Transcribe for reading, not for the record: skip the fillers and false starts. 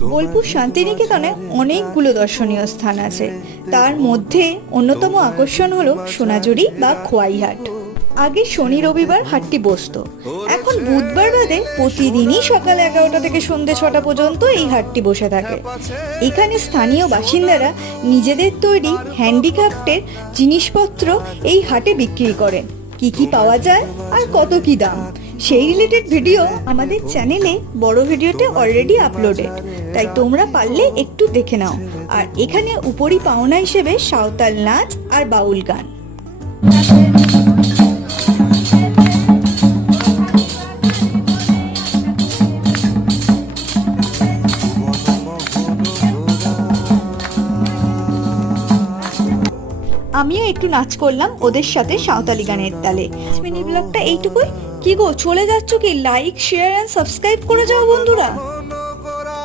বোলপুর শান্তিনিকেতনে অনেকগুলো দর্শনীয় স্থান আছে। তার মধ্যে অন্যতম আকর্ষণ হলো সোনাঝুরি বা খোয়াইহাট। আগে শনি রবিবার হাটটি বসতো, এখন বুধবার বাদে প্রতিদিনই সকাল 11টা থেকে সন্ধ্যে 6টা পর্যন্ত এই হাটটি বসে থাকে। এখানে স্থানীয় বাসিন্দারা নিজেদের তৈরি হ্যান্ডিক্রাফটের জিনিসপত্র এই হাটে বিক্রি করেন। কি কি পাওয়া যায় আর কত কি দাম, সেই রিলেটেড ভিডিও আমাদের চ্যানেলে বড় ভিডিওতে অলরেডি আপলোডেড, তাই তোমরা পারলে একটু দেখে নাও। আর এখানে উপরি পাওনা হিসেবে সাঁওতাল নাচ আর বাউল গান। আমিও একটু নাচ করলাম ওদের সাথে সাঁওতালি গানের তালে। মিনি ব্লগটা এইটুকুই। কি গো, চলে যাচ্ছ কি? লাইক, শেয়ার এন্ড সাবস্ক্রাইব করে যাও বন্ধুরা।